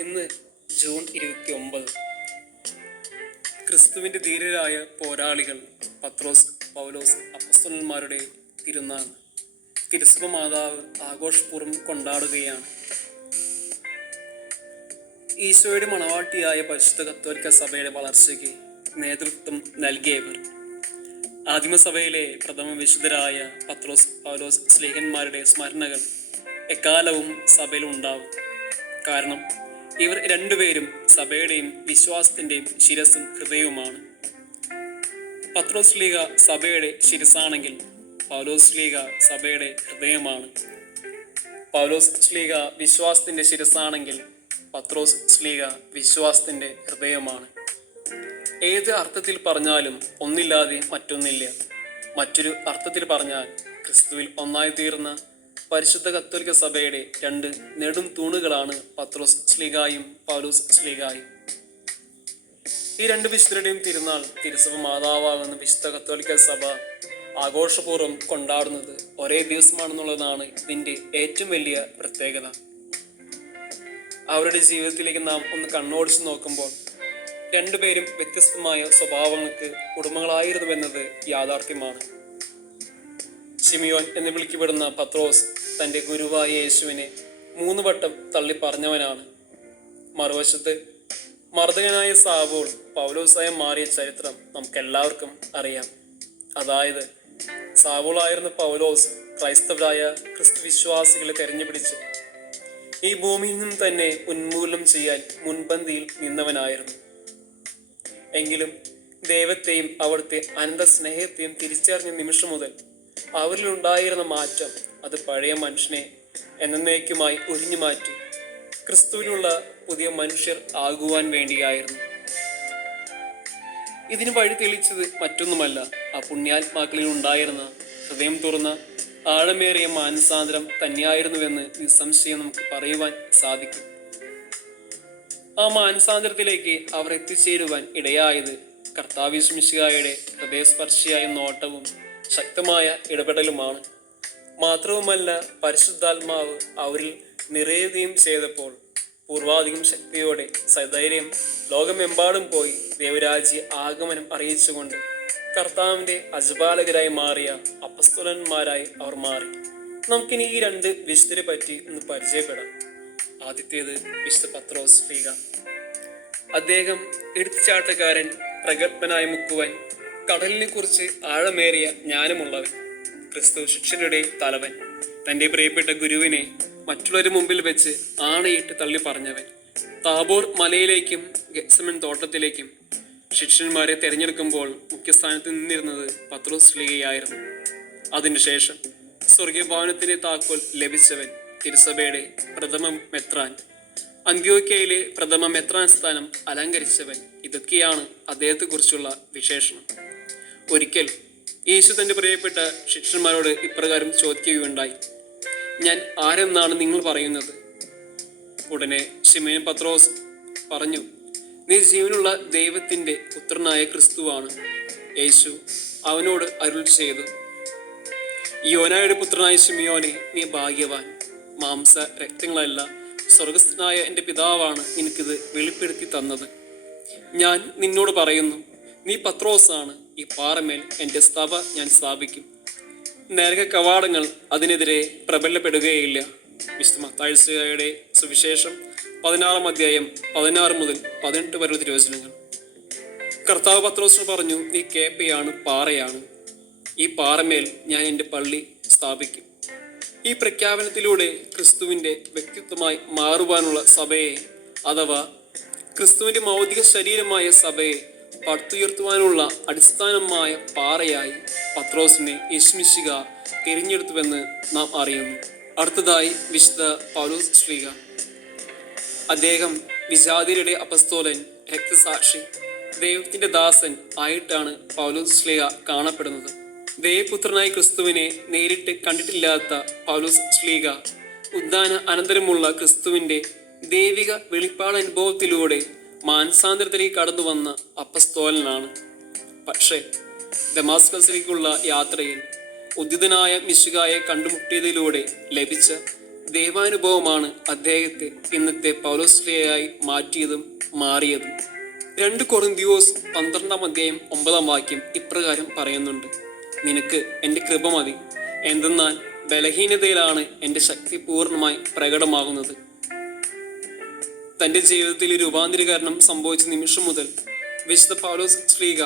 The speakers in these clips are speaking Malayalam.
ഇന്ന് ജൂൺ 29. ക്രിസ്തുവിൻ്റെ ധീരരായ പോരാളികൾ പത്രോസ്, പൗലോസ് അപ്പസ്തലന്മാരുടെ തിരുനാൾ തിരുസഭ മാതാവ് ആഘോഷപൂർവ്വം കൊണ്ടാടുകയാണ്. ഈശോയുടെ മണവാട്ടിയായ പരിശുദ്ധ കത്തോലിക്ക സഭയുടെ വളർച്ചയ്ക്ക് നേതൃത്വം നൽകിയവർ ആദിമസഭയിലെ പ്രഥമ വിശുദ്ധരായ പത്രോസ്, പൗലോസ് ശ്ലീഹന്മാരുടെ സ്മരണകൾ എക്കാലവും സഭയിൽ ഉണ്ടാവും. കാരണം ഇവർ രണ്ടുപേരും സഭയുടെയും വിശ്വാസത്തിൻ്റെയും ശിരസും ഹൃദയവുമാണ്. പത്രോസ് ശ്ലീഹ സഭയുടെ ശിരസാണെങ്കിൽ പൗലോസ് ശ്ലീഹ സഭയുടെ ഹൃദയമാണ്. പൗലോസ് ശ്ലീഹ വിശ്വാസത്തിൻ്റെ ശിരസാണെങ്കിൽ പത്രോസ് ശ്ലീഹ വിശ്വാസത്തിൻ്റെ ഹൃദയമാണ്. ഏത് അർത്ഥത്തിൽ പറഞ്ഞാലും ഒന്നില്ലാതെ മറ്റൊന്നില്ല. മറ്റൊരു അർത്ഥത്തിൽ പറഞ്ഞാൽ ക്രിസ്തുവിൽ ഒന്നായി തീർന്ന പരിശുദ്ധ കത്തോലിക്ക സഭയുടെ രണ്ട് നെടും തൂണുകളാണ് പത്രോസ് ശ്ലീഹായും പൗലോസ് ശ്ലീഹായും. ഈ രണ്ട് വിശുദ്ധരുടെയും തിരുനാൾ തിരുസഭ മാതാവാകുന്ന വിശുദ്ധ കത്തോലിക്ക സഭ ആഘോഷപൂർവ്വം കൊണ്ടാടുന്നത് ഒരേ ദിവസമാണെന്നുള്ളതാണ് ഇതിൻ്റെ ഏറ്റവും വലിയ പ്രത്യേകത. അവരുടെ ജീവിതത്തിലേക്ക് നാം ഒന്ന് കണ്ണോടിച്ച് നോക്കുമ്പോൾ രണ്ടുപേരും വ്യത്യസ്തമായ സ്വഭാവങ്ങൾക്ക് ഉടമകളായിരുന്നുവെന്നത് യാഥാർത്ഥ്യമാണ്. ശിമിയോൻ എന്ന് വിളിക്കപ്പെടുന്ന പത്രോസ് തൻ്റെ ഗുരുവായ യേശുവിനെ 3 വട്ടം തള്ളി പറഞ്ഞവനാണ്. മറുവശത്ത് മർദ്ദകനായ സാവൂൾ പൗലോസായി മാറിയ ചരിത്രം നമുക്കെല്ലാവർക്കും അറിയാം. അതായത് സാവൂളായിരുന്ന പൗലോസ് ക്രൈസ്തവരായ ക്രിസ്തു വിശ്വാസികളെ തെരഞ്ഞുപിടിച്ച് ഈ ഭൂമിയിൽ നിന്നും തന്നെ ഉന്മൂലനം ചെയ്യാൻ മുൻപന്തിയിൽ നിന്നവനായിരുന്നു. എങ്കിലും ദൈവത്തെയും അവിടുത്തെ അനന്ത സ്നേഹത്തെയും തിരിച്ചറിഞ്ഞ നിമിഷം മുതൽ അവരിലുണ്ടായിരുന്ന മാറ്റം അത് പഴയ മനുഷ്യനെ എന്നേക്കുമായി ഒഴിഞ്ഞു മാറ്റി ക്രിസ്തുവിനുള്ള പുതിയ മനുഷ്യർ ആകുവാൻ വേണ്ടിയായിരുന്നു. ഇതിന് വഴി തെളിച്ചത് മറ്റൊന്നുമല്ല, ആ പുണ്യാത്മാക്കളിൽ ഉണ്ടായിരുന്ന ഹൃദയം തുറന്ന ആഴമേറിയ മാനസാന്തരം തന്നെയായിരുന്നുവെന്ന് നിസ്സംശയം നമുക്ക് പറയുവാൻ സാധിക്കും. ആ മാനസാന്തരത്തിലേക്ക് അവർ എത്തിച്ചേരുവാൻ ഇടയായത് കർത്താവ് മിശിഹായുടെ ഹൃദയസ്പർശിയായ നോട്ടവും ശക്തമായ ഇടപെടലുമാണ്. മാത്രവുമല്ല, പരിശുദ്ധാത്മാവ് അവരിൽ നിറയുകയും ചെയ്തപ്പോൾ പൂർവാധികം ശക്തിയോടെ സധൈര്യം ലോകമെമ്പാടും പോയി ദൈവരാജ്യ ആഗമനം അറിയിച്ചുകൊണ്ട് കർത്താവിൻ്റെ അജപാലകരായി മാറിയ അപ്പസ്തോലന്മാരായി അവർ മാറി. നമുക്കിനി ഈ രണ്ട് വിശുദ്ധരെ പറ്റി ഒന്ന് പരിചയപ്പെടാം. ആദ്യത്തേത് വിശുദ്ധ പത്രോസ് ശ്ലീഹ. അദ്ദേഹം എടുത്തുചാട്ടക്കാരൻ, പ്രഗത്ഭനായ മുക്കുവൻ, കടലിനെ കുറിച്ച് ആഴമേറിയ ജ്ഞാനമുള്ളവൻ, ക്രിസ്തു ശിഷ്യരുടെ തലവൻ, തൻ്റെ പ്രിയപ്പെട്ട ഗുരുവിനെ മറ്റുള്ളവരുടെ മുമ്പിൽ വെച്ച് ആണയിട്ട് തള്ളി പറഞ്ഞവൻ, താബോർ മലയിലേക്കും ഗെത്സമൻ തോട്ടത്തിലേക്കും ശിഷ്യന്മാരെ തിരഞ്ഞെടുക്കുമ്പോൾ മുഖ്യസ്ഥാനത്ത് നിന്നിരുന്നത് പത്രോസ് ശ്ലീഹയായിരുന്നു. അതിനുശേഷം സ്വർഗീയഭവനത്തിൻ്റെ താക്കോൽ ലഭിച്ചവൻ, തിരുസഭയുടെ പ്രഥമ മെത്രാൻ, അന്ത്യോക്യയിലെ പ്രഥമ മെത്രാൻ സ്ഥാനം അലങ്കരിച്ചവൻ. ഇതൊക്കെയാണ് അദ്ദേഹത്തെക്കുറിച്ചുള്ള വിശേഷണം. ഒരിക്കൽ യേശു തൻ്റെ പ്രിയപ്പെട്ട ശിഷ്യന്മാരോട് ഇപ്രകാരം ചോദിക്കുകയുണ്ടായി, ഞാൻ ആരെന്നാണ് നിങ്ങൾ പറയുന്നത്? ഉടനെ ശിമോൻ പത്രോസ് പറഞ്ഞു, നീ ജീവനുള്ള ദൈവത്തിൻ്റെ പുത്രനായ ക്രിസ്തുവാണ്. യേശു അവനോട് അരുൾ ചെയ്തു, യോനായുടെ പുത്രനായ ശിമിയോനെ, നീ ഭാഗ്യവാൻ. മാംസ രക്തങ്ങളല്ല, സ്വർഗസ്ഥനായ എൻ്റെ പിതാവാണ് നിനക്കിത് വെളിപ്പെടുത്തി തന്നത്. ഞാൻ നിന്നോട് പറയുന്നു, നീ പത്രോസാണ്. ഈ പാറമേൽ എൻ്റെ സഭ ഞാൻ സ്ഥാപിക്കും. നരക കവാടങ്ങൾ അതിനെതിരെ പ്രബലപ്പെടുകയില്ല. വിശുദ്ധ മത്തായിയുടെ സുവിശേഷം 16-ാം അധ്യായം 16 മുതൽ 18 വരെ തിരുവചനങ്ങൾ. കർത്താവ് പത്രോസിന് പറഞ്ഞു, നീ കേപ്പയാണ്, പാറയാണ്. ഈ പാറമേൽ ഞാൻ എൻ്റെ പള്ളി സ്ഥാപിക്കും. ഈ പ്രഖ്യാപനത്തിലൂടെ ക്രിസ്തുവിൻ്റെ വ്യക്തിത്വമായി മാറുവാനുള്ള സഭയെ, അഥവാ ക്രിസ്തുവിൻ്റെ ഭൗതിക ശരീരമായ സഭയെ പടുത്തുയർത്തുവാനുള്ള അടിസ്ഥാനമായ പാറയായി പത്രോസിനെ യേശുമിശിഹ തിരഞ്ഞെടുത്തുവെന്ന് നാം അറിയുന്നു. അടുത്തതായി വിശുദ്ധ പൗലോസ് ശ്ലീഹ. അദ്ദേഹം വിജാതിയരുടെ അപ്പസ്തോലൻ, രക്തസാക്ഷി, ദൈവത്തിൻ്റെ ദാസൻ ആയിട്ടാണ് പൗലോസ് ശ്ലീഹ കാണപ്പെടുന്നത്. ദൈവപുത്രനായ ക്രിസ്തുവിനെ നേരിട്ട് കണ്ടിട്ടില്ലാത്ത പൗലോസ് ശ്ലീഹ ഉദ്ധാന അനന്തരമുള്ള ക്രിസ്തുവിൻ്റെ ദൈവിക വെളിപ്പാടനുഭവത്തിലൂടെ മാനസാന്തരത്തിലേക്ക് കടന്നു വന്ന അപ്പസ്തോലനാണ്. പക്ഷേ ദമാസ്കസിലേക്കുള്ള യാത്രയിൽ ഉദ്ധിതനായ മിശിഹായെ കണ്ടുമുട്ടിയതിലൂടെ ലഭിച്ച ദൈവാനുഭവമാണ് അദ്ദേഹത്തെ ഇന്നത്തെ പൗലോസ്ലിഹയായി മാറ്റിയതും മാറിയതും. 2 കൊറിന്തിയോസ് 12:9 ഇപ്രകാരം പറയുന്നുണ്ട്: നിനക്ക് എൻ്റെ കൃപ മതി, എന്തെന്നാൽ ബലഹീനതയിലാണ് എൻ്റെ ശക്തി പൂർണ്ണമായി പ്രകടമാകുന്നത്. തൻ്റെ ജീവിതത്തിൽ രൂപാന്തരീകരണം സംഭവിച്ച നിമിഷം മുതൽ വിശുദ്ധ പൗലോസ് ശ്ലീഹ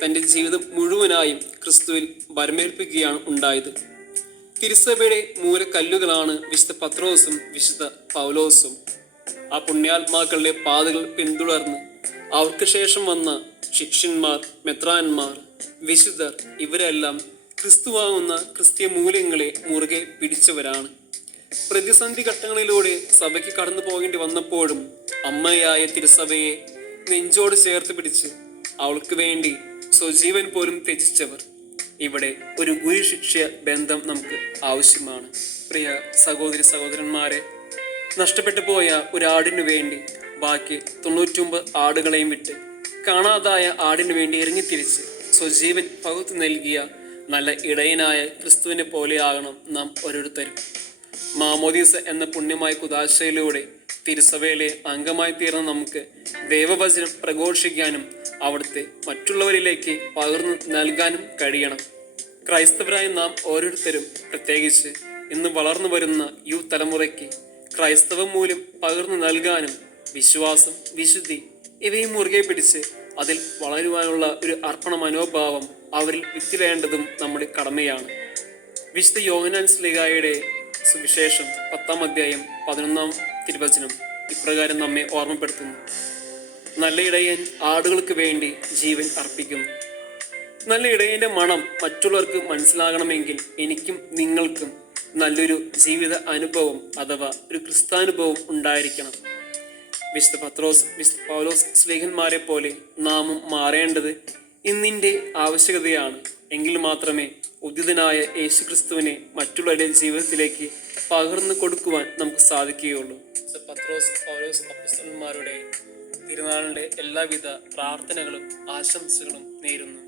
തൻ്റെ ജീവിതം മുഴുവനായും ക്രിസ്തുവിൽ ഭരമേൽപ്പിക്കുകയാണ് ഉണ്ടായത്. തിരുസഭയുടെ മൂലക്കല്ലുകളാണ് വിശുദ്ധ പത്രോസും വിശുദ്ധ പൗലോസും. ആ പുണ്യാത്മാക്കളുടെ പാതകൾ പിന്തുടർന്ന് അവർക്ക് ശേഷം വന്ന ശിഷ്യന്മാർ, മെത്രാന്മാർ, വിശുദ്ധർ ഇവരെല്ലാം ക്രിസ്തുവാകുന്ന ക്രിസ്തീയ മൂല്യങ്ങളെ മുറുകെ പിടിച്ചവരാണ്. പ്രതിസന്ധി ഘട്ടങ്ങളിലൂടെ സഭയ്ക്ക് കടന്നു പോകേണ്ടി വന്നപ്പോഴും അമ്മയായ തിരുസഭയെ നെഞ്ചോട് ചേർത്ത് പിടിച്ച് അവൾക്ക് വേണ്ടി സ്വജീവൻ പോലും ത്യജിച്ചവർ. ഇവിടെ ഒരു ഗുരുശിക്ഷ ബന്ധം നമുക്ക് ആവശ്യമാണ്. പ്രിയ സഹോദരി സഹോദരന്മാരെ, നഷ്ടപ്പെട്ടു പോയ ഒരാടിനു വേണ്ടി ബാക്കി 99 ആടുകളെയും വിട്ട് കാണാതായ ആടിനു വേണ്ടി ഇറങ്ങിത്തിരിച്ച് സ്വജീവൻ പകുത്തു നൽകിയ നല്ല ഇടയനായ ക്രിസ്തുവിനെ പോലെയാകണം നാം ഓരോരുത്തരും. മാമോദീസ എന്ന പുണ്യമായ കുദാശയിലൂടെ തിരുസഭയിലെ അംഗമായി തീർന്ന നമുക്ക് ദൈവവചനം പ്രഘോഷിക്കാനും അവിടുത്തെ മറ്റുള്ളവരിലേക്ക് പകർന്നു നൽകാനും കഴിയണം. ക്രൈസ്തവരായ നാം ഓരോരുത്തരും, പ്രത്യേകിച്ച് ഇന്ന് വളർന്നു വരുന്ന തലമുറയ്ക്ക് ക്രൈസ്തവ മൂല്യം പകർന്നു നൽകാനും വിശ്വാസം, വിശുദ്ധി ഇവയും മുറുകെ പിടിച്ച് അതിൽ വളരുവാനുള്ള ഒരു അർപ്പണ മനോഭാവം അവരിൽ വിത്തിടേണ്ടതും നമ്മുടെ കടമയാണ്. വിശുദ്ധ യോഹന്നാൻ ശ്ലീഹായുടെ സുവിശേഷം 10:11 ഇപ്രകാരം നമ്മെ ഓർമ്മപ്പെടുത്തുന്നു: നല്ല ഇടയൻ ആടുകൾക്ക് വേണ്ടി ജീവൻ അർപ്പിക്കുന്നു. നല്ല ഇടയന്റെ മണം മറ്റുള്ളവർക്ക് മനസ്സിലാകണമെങ്കിൽ എനിക്കും നിങ്ങൾക്കും നല്ലൊരു ജീവിത അനുഭവം അഥവാ ഒരു ക്രിസ്താനുഭവം ഉണ്ടായിരിക്കണം. വിശുദ്ധ പത്രോസ്, വിശുദ്ധ പൗലോസ് ശ്ലീഹന്മാരെ പോലെ നാമും മാറേണ്ടത് ഇന്നിൻ്റെ ആവശ്യകതയാണ്. എങ്കിൽ മാത്രമേ ഉദിതനായ യേശു ക്രിസ്തുവിനെ മറ്റുള്ളവരുടെ ജീവിതത്തിലേക്ക് പകർന്നു കൊടുക്കുവാൻ നമുക്ക് സാധിക്കുകയുള്ളൂ. പത്രോസ്, പൗലോസ് അപ്പോസ്തലന്മാരുടെ തിരുനാളിൻ്റെ എല്ലാവിധ പ്രാർത്ഥനകളും ആശംസകളും നേരുന്നു.